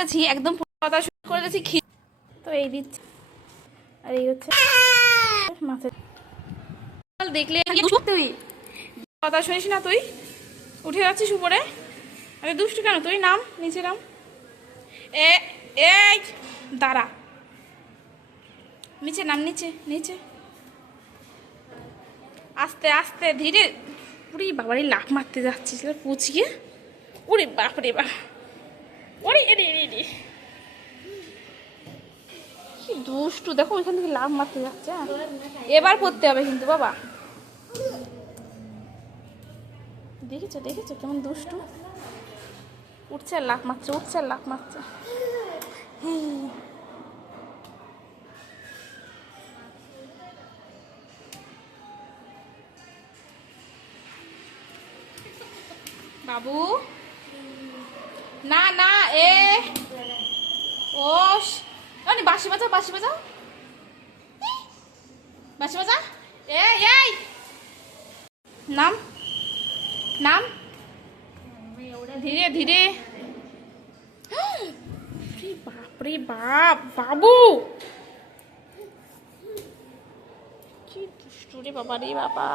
করেছি একদম কথা শুরু করেছি তো এই দিচ্ছি আর এই হচ্ছে মাছের দেখলে তুই কথা শুনিস না, তুই উঠে যাচ্ছিস উপরে। আরে দুষ্টু কেন তুই, নাম নিচে নাম। এই দাঁড়া, নিচে নাম, নিচে নিচে আস্তে আস্তে ধীরে। পুরি বাবারই লাফ মারতে যাচ্ছিস পুচিয়ে। ওরে বাপ রে বাপ, ওরে রে রে রে, কি দুষ্টু দেখো, ওইখান থেকে লাফ মারতে যাচ্ছে। এবার পড়তে হবে কিন্তু বাবা, দেখেছো দেখেছো কেমন দুষ্টু, উঠছে আর লাফ মারছে, উঠছে আর লাফ মারছে। বাবু না না, ওস বাঁশি বাজাও, বাঁশি বাজাও, বাঁশি বাজা। এই নাম নাম, ধীরে ধীরে। বাপরে বাপ বাবু, কি দুষ্টু রে বাবা রে বাবা।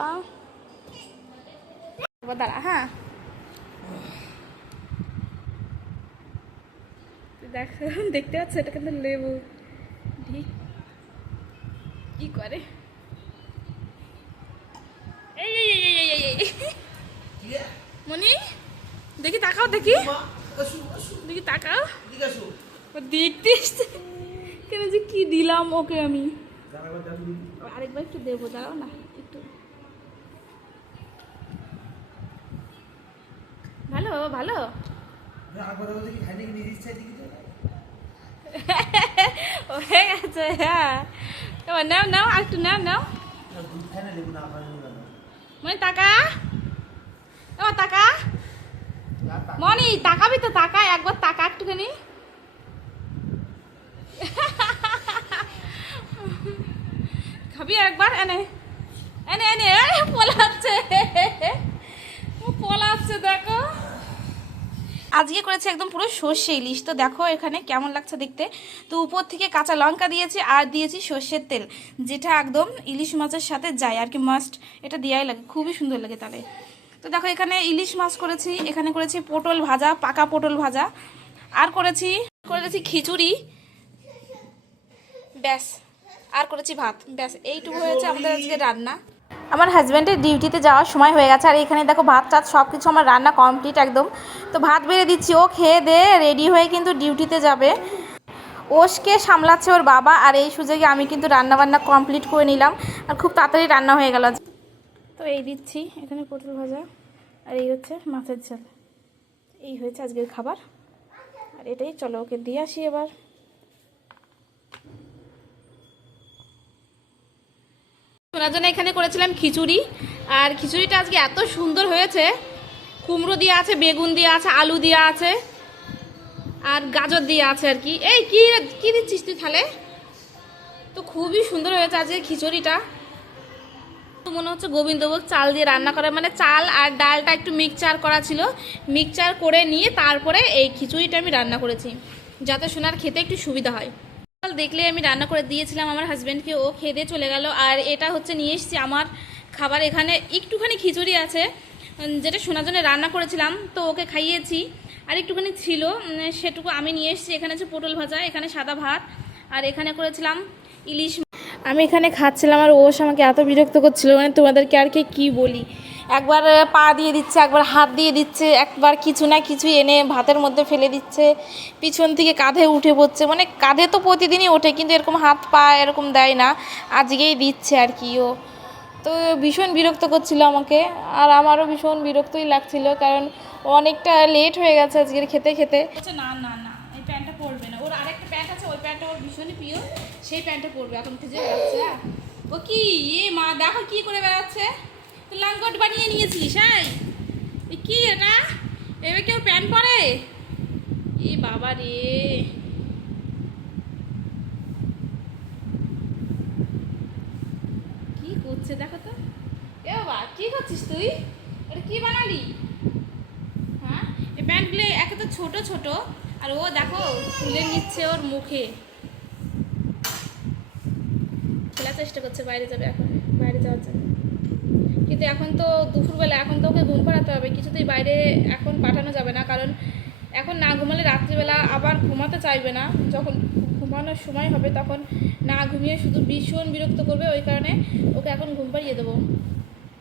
দাঁড়া, হ্যাঁ দেখো, দেখতে পাচ্ছ এটা কিন্তু লেবু কি করে। মনি দেখি, তাকাও দেখি, দেখি তাকাও, দেখতে কেন যে কি দিলাম ওকে আমি। আরেকবার একটু দেবো, দাঁড়াও না একটু। ভালো ভালো হয়ে গেছে। হ্যাঁ নাও নাও, আর একটু নাও নাও। মনি টাকা, ও টাকা, মনি তাকাবি তো, টাকা একবার টাকা একটুখানি। খাবি একবার, এনে এনে এনে, পলাচ্ছে পলাচ্ছে দেখো। আজকে করেছে একদম পুরো সর্ষে ইলিশ, তো দেখো এখানে কেমন লাগছে দেখতে। তো উপর থেকে কাঁচা লঙ্কা দিয়েছি আর দিয়েছি সর্ষের তেল, যেটা একদম ইলিশ মাছের সাথে যায় আর কি, মাস্ট এটা দেওয়াই লাগে, খুবই সুন্দর লাগে তাহলে। তো দেখো এখানে ইলিশ মাছ করেছি, এখানে করেছি পটল ভাজা, পাকা পটল ভাজা, আর করেছি খিচুড়ি, ব্যাস, আর করেছি ভাত, ব্যাস এইটুকু হয়েছে আমাদের আজকে রান্না। আমার হাজব্যান্ডের ডিউটিতে যাওয়ার সময় হয়ে গেছে, আর এখানে দেখো ভাত টাত সব কিছু আমার রান্না কমপ্লিট একদম। তো ভাত বেড়ে দিচ্ছি, ও খেয়ে দিয়ে রেডি হয়ে কিন্তু ডিউটিতে যাবে। ওষকে সামলাচ্ছে ওর বাবা, আর এই সুযোগে আমি কিন্তু রান্না বান্না কমপ্লিট করে নিলাম, আর খুব তাড়াতাড়ি রান্না হয়ে গেল। তো এই দিচ্ছি এখানে পটল ভাজা, আর এই হচ্ছে মাছের ঝাল, এই হয়েছে আজকের খাবার। আর এটাই, চলো ওকে দিয়ে আসি এবার। শোনার জন্য এখানে করেছিলাম খিচুড়ি, আর খিচুড়িটা আজকে এত সুন্দর হয়েছে, কুমড়ো দিয়ে আছে, বেগুন দিয়ে আছে, আলু দিয়ে আছে, আর গাজর দিয়ে আছে আর কি। এই কি দিচ্ছিস তুই তাহলে? তো খুবই সুন্দর হয়েছে আজকে খিচুড়িটা। তো মনে হচ্ছে গোবিন্দভোগ চাল দিয়ে রান্না করা, মানে চাল আর ডালটা একটু মিক্সচার করা ছিল, মিক্সচার করে নিয়ে তারপরে এই খিচুড়িটা আমি রান্না করেছি, যাতে সোনার খেতে একটু সুবিধা হয়। দেখলে আমি রান্না করে দিয়েছিলাম আমার হাজব্যান্ডকে, ও খেয়ে দিয়ে চলে গেল। আর এটা হচ্ছে নিয়ে এসেছি আমার খাবার, এখানে একটুখানি খিচুড়ি আছে যেটা সোনার জন্য রান্না করেছিলাম, তো ওকে খাইয়েছি, আর একটুখানি ছিল সেটুকু আমি নিয়ে এসেছি। এখানে আছে পটল ভাজা, এখানে সাদা ভাত, আর এখানে করেছিলাম ইলিশ। আমি এখানে খাচ্ছিলাম আর ওস আমাকে এত বিরক্ত করছিল, মানে তোমাদেরকে আর কি বলি, একবার পা দিয়ে দিচ্ছে, একবার হাত দিয়ে দিচ্ছে, একবার কিছু না কিছু এনে ভাতের মধ্যে ফেলে দিচ্ছে, পিছন থেকে কাঁধে উঠে পড়ছে, মানে কাঁধে তো প্রতিদিনই ওঠে কিন্তু এরকম হাত পা এরকম দেয় না, আজকেই দিচ্ছে আর কি। ও তো ভীষণ বিরক্ত করছিল আমাকে, আর আমারও ভীষণ বিরক্তই লাগছিল, কারণ অনেকটা লেট হয়ে গেছে আজকের খেতে খেতে। না না না, এই প্যান্টটা পরবে না, ওর আরেকটা প্যান্ট আছে, ওই প্যান্টটা ওর ভীষণই প্রিয়, সেই প্যান্টটা পরবে। এখন খুঁজে বেড়াচ্ছে, ও কি মা দেখো কি করে বেড়াচ্ছে, তো লাঙ্গট বানিয়ে নিয়েছিলিস? হ্যাঁ কি না, এবার কেউ প্যান্ট পরে? এ বাবা রে, কি করছে দেখো তো। এ বাবা কি করছিস তুই, এটা কি বানালি? হ্যাঁ এই প্যান্টগুলো একে তো ছোট ছোট, আর ও দেখো তুলে নিচ্ছে ওর মুখে, খোলার চেষ্টা করছে, বাইরে যাবে এখন, বাইরে যাওয়ার জন্য। কিন্তু এখন তো দুপুরবেলা, এখন তো ওকে ঘুম পাড়াতে হবে, কিছুতেই বাইরে এখন পাঠানো যাবে না, কারণ এখন না ঘুমালে রাত্রিবেলা আবার ঘুমাতে চাইবে না, যখন ঘুমানোর সময় হবে তখন না ঘুমিয়ে শুধু ভীষণ বিরক্ত করবে। ওই কারণে ওকে এখন ঘুম পাড়িয়ে দেবো,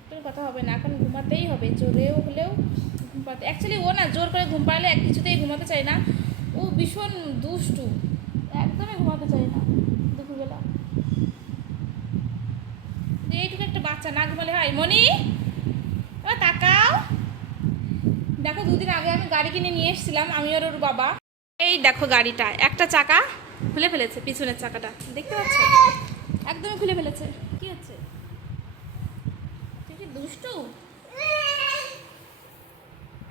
কোনো কথা হবে না, এখন ঘুমাতেই হবে, জোরেও হলেও ঘুম পাড়াতে। অ্যাকচুয়ালি ও না জোর করে ঘুম পাড়লে কিছুতেই ঘুমাতে চায় না, ও ভীষণ দুষ্টু, একদমই ঘুমাতে চায় না দুপুরবেলা। এইটুকু একটা বাচ্চা না ঘুমালে হয়? মনি ও তাকাও, দেখো দুদিন আগে আমি গাড়ি কিনে নিয়ে এসেছিলাম, আমি আর ওর বাবা। এই দেখো গাড়িটা একটা চাকা খুলে ফেলেছে, পিছনের চাকাটা দেখতে পাচ্ছ, একদমই খুলে ফেলেছে। কি হচ্ছে? তুই কি দুষ্টু?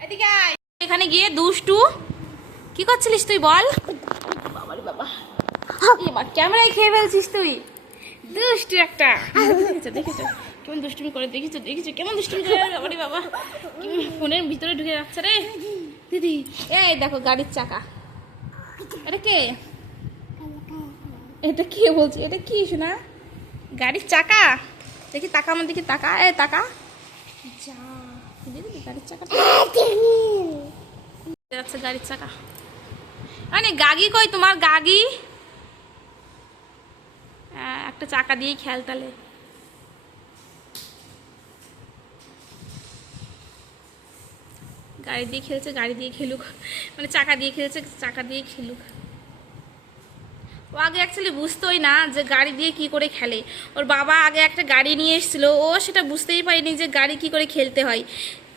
এদিকে আয়। এখানে গিয়ে দুষ্টু কি করছিলিস তুই বল? বাবারে বাবা, এবার ক্যামেরায় খেয়ে ফেলছিস তুই, দুষ্টু একটা। দেখেছো দেখেছো কেমন দুষ্টুমি করে, দেখেছো দেখেছো কেমন দুষ্টুমি করে, বাবারে বাবা ফোনের ভিতরে ঢুকে যাচ্ছে রে দিদি। এই দেখো গাড়ির চাকা, এটা কে? এটা কে বলছি, এটা কি শোনা? গাড়ির চাকা, দেখি টাকা আমার দিকে টাকা, এ টাকা যা গাড়ির চাকা যাচ্ছে, গাড়ির চাকা। মানে গাগি কই তোমার গাগি? একটা চাকা দিয়েই খেয়াল তাহলে। গাড়ি দিয়ে খেলছে, গাড়ি দিয়ে খেলুক, মানে চাকা দিয়ে খেলছে, চাকা দিয়ে খেলুক। ও আগে অ্যাকচুয়ালি বুঝতোই না যে গাড়ি দিয়ে কি করে খেলে। ওর বাবা আগে একটা গাড়ি নিয়ে এসেছিলো, ও সেটা বুঝতেই পারেনি যে গাড়ি কি করে খেলতে হয়।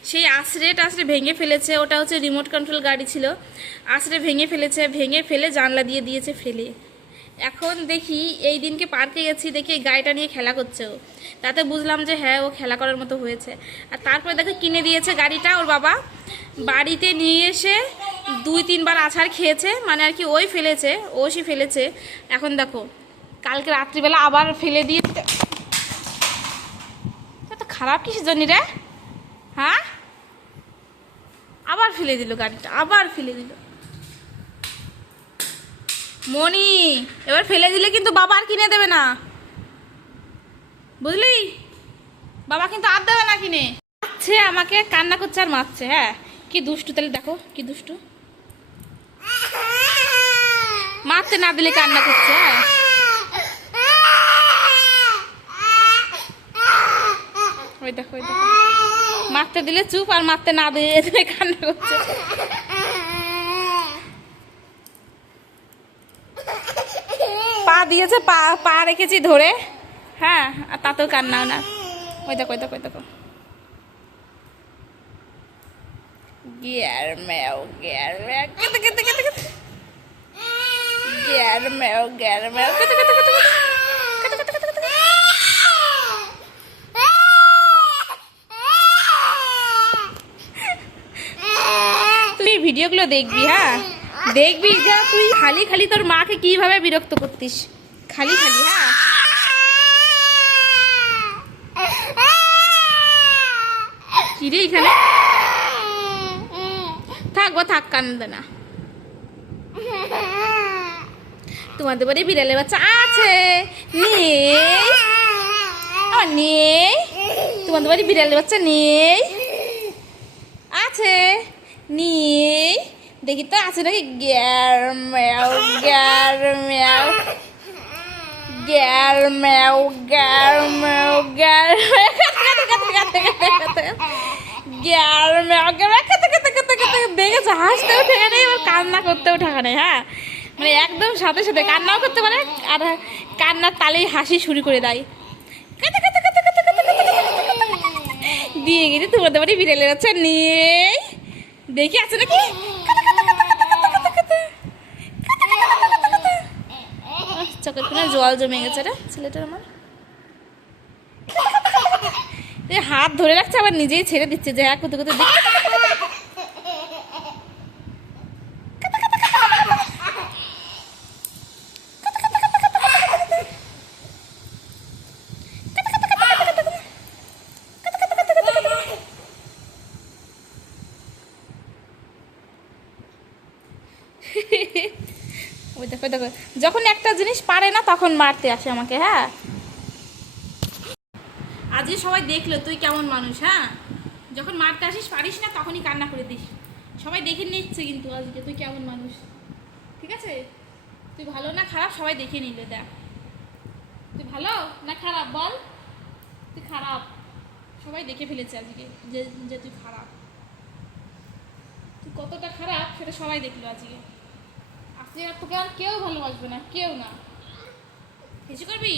সেই আছড়ে টাছড়ে ভেঙে ফেলেছে, ওটা হচ্ছে রিমোট কন্ট্রোল গাড়ি ছিল, আছড়ে ভেঙে ফেলেছে, ভেঙে ফেলে জানলা দিয়ে দিয়েছে ফেলে। এখন দেখি এই দিনকে পার্কে গেছি, দেখি এই গাড়িটা নিয়ে খেলা করছে ও, তাতে বুঝলাম যে হ্যাঁ ও খেলা করার মতো হয়েছে। আর তারপরে দেখো কিনে দিয়েছে গাড়িটা ওর বাবা, বাড়িতে নিয়ে এসে 2-3 বার আছাড় খেয়েছে, মানে আর কি ওই ফেলেছে, ওসি ফেলেছে। এখন দেখো কালকে রাত্রিবেলা আবার ফেলে দিয়ে, তো খারাপ কিসের জন্য রে? হ্যাঁ আবার ফেলে দিল গাড়িটা, আবার ফেলে দিল। মনি এবার ফেলে দিলে কিন্তু বাবা আর কিনে দেবে না, বুঝলি? বাবা কিন্তু আর দেবে না কিনে। মারছে আমাকে, কান্না করছে আর মারছে। হ্যাঁ কি দুষ্টু, তাহলে দেখো কি দুষ্টু, মারতে না দিলে কান্না করছে। হ্যাঁ ওই দেখো ওই দেখো, মারতে দিলে চুপ, আর মারতে না দিলে কান্না করছে। পা দিয়েছে, পা রেখেছি ধরে, হ্যাঁ আর তাতেও কান্নাও না। ওই দেখো ওই দেখো ওই দেখো, গ্যার ম্যাও গ্যার ম্যাও কেতে কেতে কেতে কেতে, গ্যার ম্যাও কেতে কেতে কেতে কেতে। তুই ভিডিওগুলো দেখবি, হ্যাঁ দেখবি যা, তুই খালি খালি তোর মাকে কিভাবে বিরক্ত করতিস, খালি খালি। হ্যাঁ কিরে এখানে থাকবো, থাক কান্দে না। তোমাদের বাড়ি বিড়ালের বাচ্চা আছে? নেই, নেই, তোমাদের বাড়ি বিড়ালের বাচ্চা নেই? আছে, নেই, দেখি তো আছে নাকি। গ্যার ম্যাও গ্যার ম্যাও গ্যার ম্যাও গ্যার ম্যাও গ্যার গ্যার ম্যাও দেখেছো, হাসতেও ঠেকে নেই, এবার কান্না করতেও ঠেকা নেই। হ্যাঁ মানে একদম সাথে সাথে কান্নাও করতে পারে, আর কান্নার তালেই হাসি শুরু করে দেয়। দিয়ে গেছি তোমাদের বাড়ি বিড়ালের বাচ্চা নেই, দেখি আছে নাকি। চোখের কোণে জল জমে গেছে রে ছেলেটার আমার, হাত ধরে রাখছে আবার নিজেই ছেড়ে দিচ্ছে, যে এক কোথাও কোথাও ওই দেখো দেখো, যখন একটা জিনিস পারে না তখন মারতে আসে আমাকে। হ্যাঁ, আজকে সবাই দেখলো তুই কেমন মানুষ। হ্যাঁ, যখন মারতে আসিস পারিস না তখনই কান্না করে দিস। সবাই দেখে নিচ্ছে কিন্তু আজকে তুই কেমন মানুষ। ঠিক আছে, তুই ভালো না খারাপ সবাই দেখে নিল। দেখ তুই ভালো না খারাপ বল, তুই খারাপ, সবাই দেখে ফেলেছে আজকে যে যে তুই খারাপ। তুই কতটা খারাপ সেটা সবাই দেখলো আজকে। আজকে আর তোকে আর কেউ ভালোবাসবে না, কেউ না। কিছু করবি?